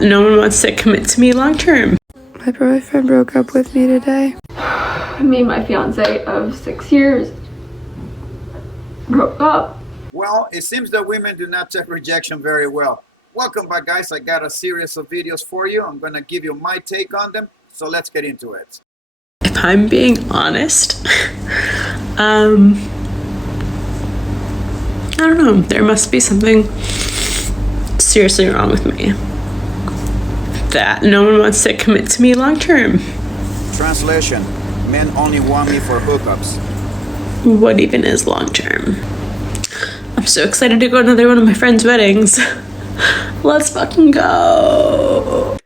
No one wants to commit to me long term. My boyfriend broke up with me today. Me and my fiance of 6 years broke up. Well, it seems that women do not take rejection very well. Welcome back, guys. I got a series of videos for you. I'm going to give you my take on them. So let's get into it. If I'm being honest, I don't know. There must be something seriously wrong with me that no one wants to commit to me long term. Translation: men only want me for hookups. What even is long term? I'm so excited to go to another one of my friends' weddings. Let's fucking go.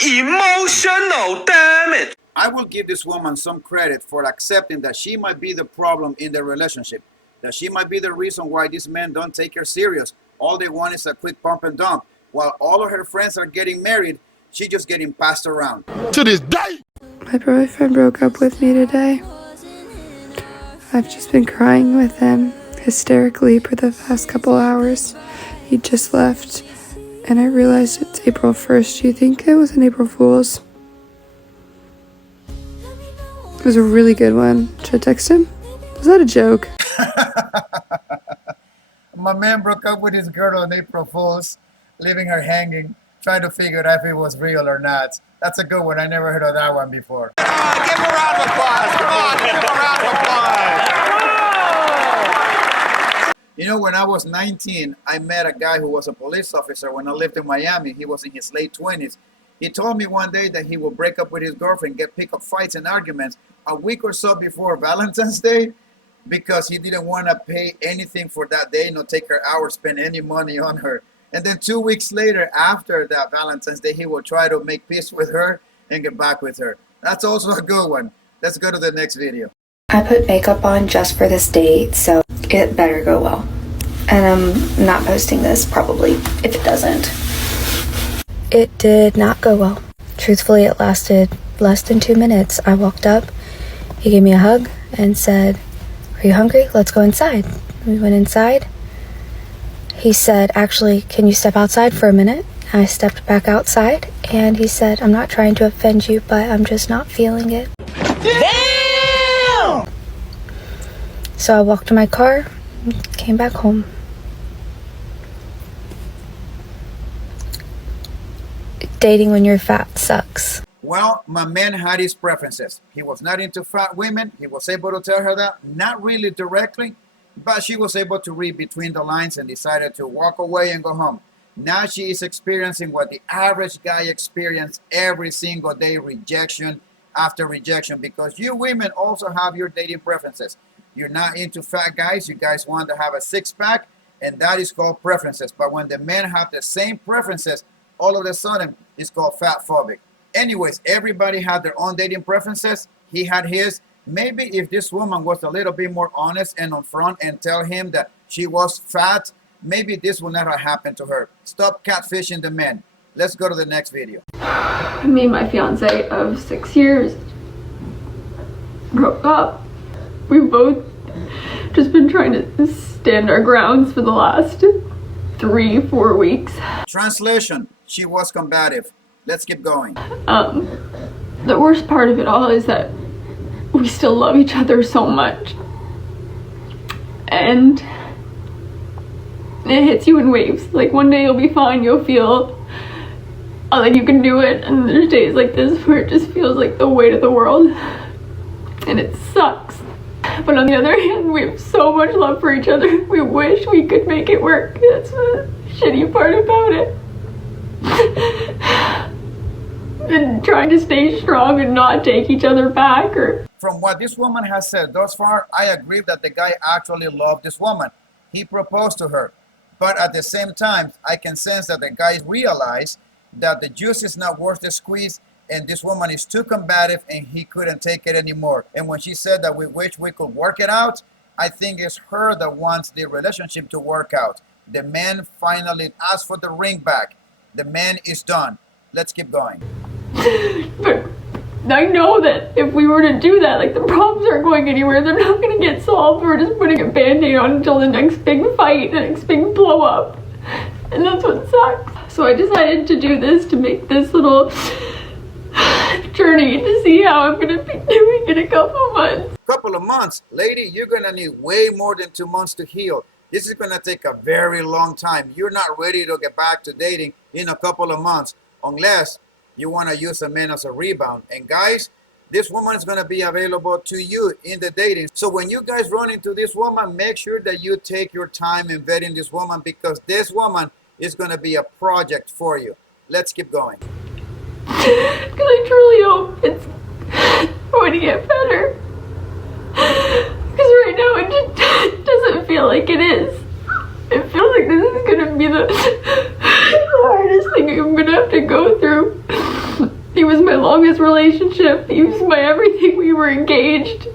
Emotional damage. I will give this woman some credit for accepting that she might be the problem in the relationship, that she might be the reason why these men don't take her serious. All they want is a quick pump and dump. While all of her friends are getting married, she's just getting passed around. To this day. My boyfriend broke up with me today. I've just been crying with him hysterically for the past couple hours. He just left, and I realized it's April 1st. Do you think it was an April Fool's? It was a really good one. Should I text him? Was that a joke? My man broke up with his girl on April Fool's, leaving her hanging, trying to figure out if it was real or not. That's a good one. I never heard of that one before. Give him a round of applause. Come on, give him a round of applause. You know, when I was 19, I met a guy who was a police officer when I lived in Miami. He was in his late 20s. He told me one day that he would break up with his girlfriend, get pick up fights and arguments a week or so before Valentine's Day because he didn't want to pay anything for that day, not take her out or spend any money on her. And then 2 weeks later, after that Valentine's Day, he will try to make peace with her and get back with her. That's also a good one. Let's go to the next video. I put makeup on just for this date, so it better go well. And I'm not posting this, probably, if it doesn't. It did not go well. Truthfully, it lasted less than 2 minutes. I walked up, he gave me a hug and said, "Are you hungry? Let's go inside." We went inside. He said, "Actually, can you step outside for a minute?" I stepped back outside, and he said, "I'm not trying to offend you, but I'm just not feeling it." Damn! So I walked to my car, came back home. Dating when you're fat sucks. Well, my man had his preferences. He was not into fat women. He was able to tell her that, not really directly, but she was able to read between the lines and decided to walk away and go home. Now she is experiencing what the average guy experiences every single day, rejection after rejection, because you women also have your dating preferences. You're not into fat guys. You guys want to have a six-pack, and that is called preferences. But when the men have the same preferences, all of a sudden, it's called fat phobic. Anyways, everybody had their own dating preferences. He had his. Maybe if this woman was a little bit more honest and upfront and tell him that she was fat, maybe this would not have happened to her. Stop catfishing the men. Let's go to the next video. Me and my fiance of 6 years broke up. We've both just been trying to stand our grounds for the last 3-4 weeks. Translation: she was combative. Let's keep going. The worst part of it all is that we still love each other so much, and it hits you in waves. Like one day you'll be fine, you'll feel like you can do it, and there's days like this where it just feels like the weight of the world, and it sucks. But on the other hand, we have so much love for each other. We wish we could make it work. That's the shitty part about it. And trying to stay strong and not take each other back. From what this woman has said thus far, I agree that the guy actually loved this woman. He proposed to her. But at the same time, I can sense that the guy realized that the juice is not worth the squeeze, and this woman is too combative and he couldn't take it anymore. And when she said that we wish we could work it out, I think it's her that wants the relationship to work out. The man finally asked for the ring back. The man is done. Let's keep going. But I know that if we were to do that, like, the problems aren't going anywhere. They're not going to get solved. We're just putting a band-aid on until the next big fight, the next big blow up. And that's what sucks. So I decided to do this, to make this little journey to see how I'm gonna be doing in a couple months. Couple of months, lady, you're gonna need way more than 2 months to heal. This is gonna take a very long time. You're not ready to get back to dating in a couple of months unless you want to use a man as a rebound. And guys, this woman is going to be available to you in the dating. So when you guys run into this woman, make sure that you take your time in vetting this woman, because this woman is going to be a project for you. Let's keep going. Because I truly hope it's going to get better. Because right now it just doesn't feel like it is. It feels like this is going to be the hardest thing I'm going to have to go through. He was my longest relationship. He was my everything. We were engaged.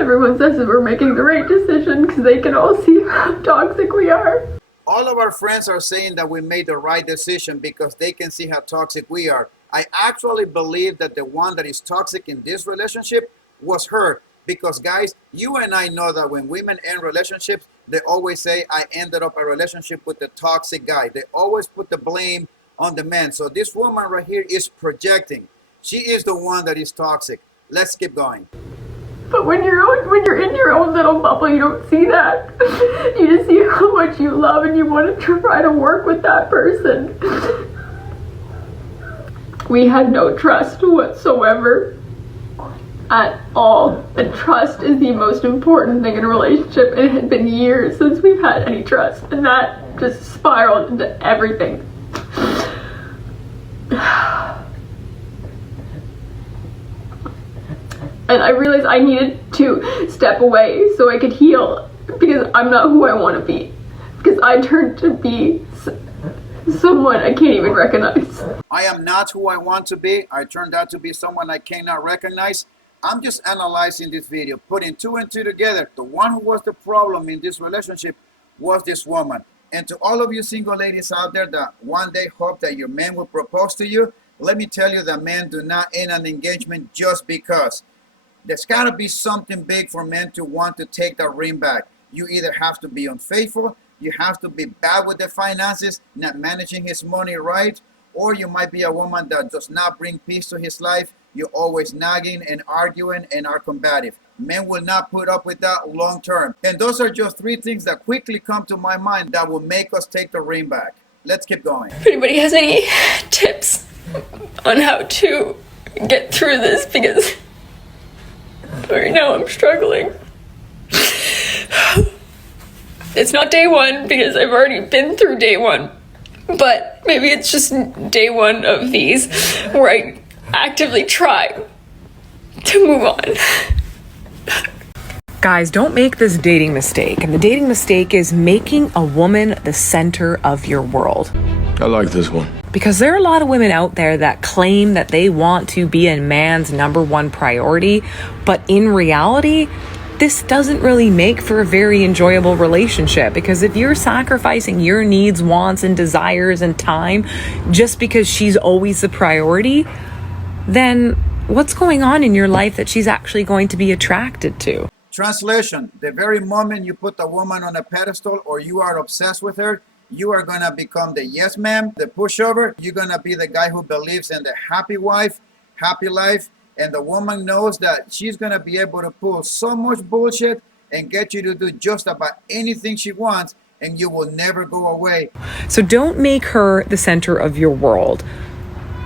Everyone says that we're making the right decision because they can all see how toxic we are. All of our friends are saying that we made the right decision because they can see how toxic we are. I actually believe that the one that is toxic in this relationship was her. Because guys, you and I know that when women end relationships, they always say, I ended up a relationship with the toxic guy. They always put the blame on the man. So this woman right here is projecting. She is the one that is toxic. Let's keep going. But when you're in your own little bubble, you don't see that. You just see how much you love and you want to try to work with that person. We had no trust whatsoever at all. And trust is the most important thing in a relationship. It had been years since we've had any trust, and that just spiraled into everything. And I realized I needed to step away so I could heal, because I'm not who I want to be. Because I turned to be someone I can't even recognize. I am not who I want to be. I turned out to be someone I cannot recognize. I'm just analyzing this video, putting 2 and 2 together. The one who was the problem in this relationship was this woman. And to all of you single ladies out there that one day hope that your man will propose to you, let me tell you that men do not end an engagement just because. There's got to be something big for men to want to take that ring back. You either have to be unfaithful, you have to be bad with the finances, not managing his money right, or you might be a woman that does not bring peace to his life. You're always nagging and arguing and are combative. Men will not put up with that long term. And those are just 3 things that quickly come to my mind that will make us take the ring back. Let's keep going. If anybody has any tips on how to get through this, because right now I'm struggling. It's not day 1 because I've already been through day 1, but maybe it's just day 1 of these where I actively try to move on. Guys, don't make this dating mistake. And the dating mistake is making a woman the center of your world. I like this one. Because there are a lot of women out there that claim that they want to be a man's #1 priority, but in reality, this doesn't really make for a very enjoyable relationship. Because if you're sacrificing your needs, wants, and desires and time just because she's always the priority, then what's going on in your life that she's actually going to be attracted to? Translation: the very moment you put a woman on a pedestal or you are obsessed with her, you are going to become the yes ma'am, the pushover. You're going to be the guy who believes in the happy wife, happy life. And the woman knows that she's going to be able to pull so much bullshit and get you to do just about anything she wants, and you will never go away. So don't make her the center of your world.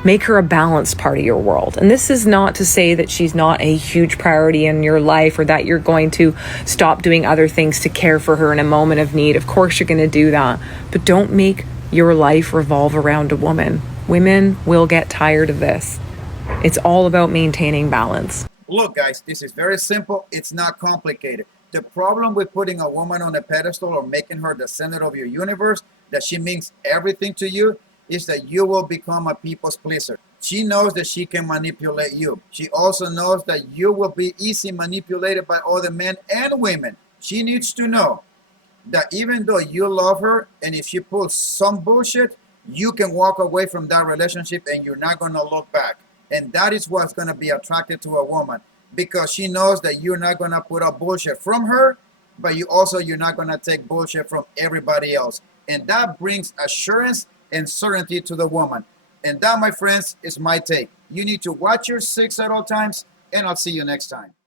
Make her a balanced part of your world. And this is not to say that she's not a huge priority in your life or that you're going to stop doing other things to care for her in a moment of need. Of course you're going to do that. But don't make your life revolve around a woman. Women will get tired of this. It's all about maintaining balance. Look, guys, this is very simple. It's not complicated. The problem with putting a woman on a pedestal or making her the center of your universe, that she means everything to you, is that you will become a people's pleaser. She knows that she can manipulate you. She also knows that you will be easily manipulated by other men and women. She needs to know that even though you love her, and if she pulls some bullshit, you can walk away from that relationship and you're not going to look back. And that is what's going to be attracted to a woman, because she knows that you're not going to put up bullshit from her but you're not going to take bullshit from everybody else. And that brings assurance and certainty to the woman. And that, my friends, is my take. You need to watch your six at all times, and I'll see you next time.